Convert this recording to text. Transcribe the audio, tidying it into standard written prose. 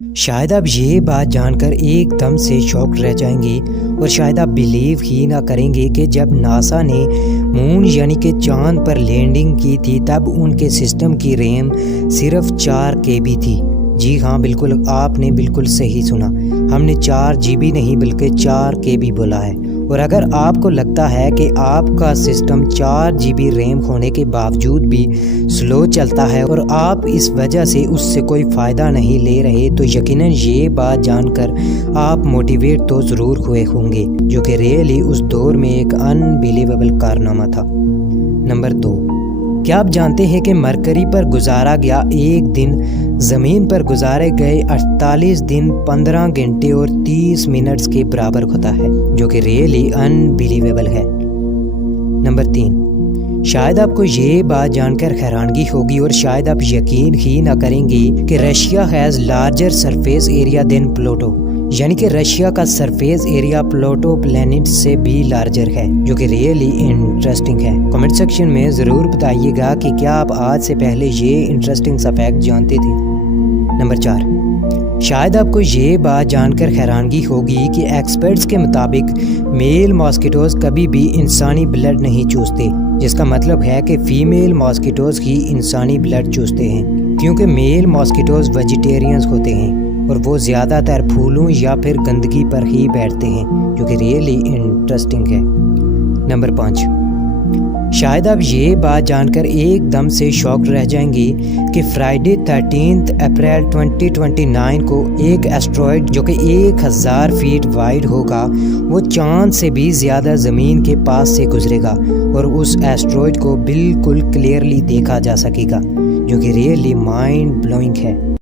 शायद आप ये बात जानकर एकदम से शॉक्ड रह जाएंगे और शायद आप बिलीव ही ना करेंगे कि जब नासा ने मून यानी कि चांद पर लैंडिंग की थी तब उनके सिस्टम की रैम सिर्फ 4 KB थी। जी हाँ, बिल्कुल आपने बिल्कुल सही सुना। हमने 4 GB नहीं बल्कि 4 KB बोला है। और अगर आपको लगता है कि आपका सिस्टम 4 GB रैम होने के बावजूद भी स्लो चलता है और आप इस वजह से उससे कोई फ़ायदा नहीं ले रहे, तो यकीनन ये बात जानकर आप मोटिवेट तो ज़रूर हुए होंगे, जो कि रियली उस दौर में एक अनबिलीवेबल कारनामा था। नंबर 2, क्या आप जानते हैं कि मरकरी पर गुजारा गया एक दिन ज़मीन पर गुजारे गए 48 दिन 15 घंटे और 30 मिनट्स के बराबर होता है, जो कि रियली अनबिलीवेबल है। नंबर 3, शायद आपको ये बात जानकर हैरानगी होगी और शायद आप यकीन ही ना करेंगे कि Russia has larger surface area than Pluto, यानी कि रशिया का सरफेस एरिया प्लूटो प्लैनेट से भी लार्जर है, जो कि रियली इंटरेस्टिंग है। कमेंट सेक्शन में ज़रूर बताइएगा कि क्या आप आज से पहले ये इंटरेस्टिंग सा फैक्ट जानते थे। नंबर 4, शायद आपको ये बात जानकर हैरानगी होगी कि एक्सपर्ट्स के मुताबिक मेल मॉस्किटोज़ कभी भी इंसानी ब्लड नहीं चूसते, जिसका मतलब है कि फ़ीमेल मॉस्किटोज़ ही इंसानी ब्लड चूसते हैं, क्योंकि मेल मॉस्किटोज़ वेजिटेरियंस होते हैं और वो ज़्यादातर फूलों या फिर गंदगी पर ही बैठते हैं, जो कि रियली इंटरेस्टिंग है। नंबर 5, शायद आप ये बात जानकर एकदम से शॉक्ड रह जाएंगे कि फ्राइडे 13 अप्रैल 2029 को एक एस्ट्रॉयड जो कि 1000 फीट वाइड होगा, वो चांद से भी ज़्यादा ज़मीन के पास से गुजरेगा और उस एस्ट्रॉयड को बिल्कुल क्लियरली देखा जा सकेगा, जो कि रियली माइंड ब्लोइंग है।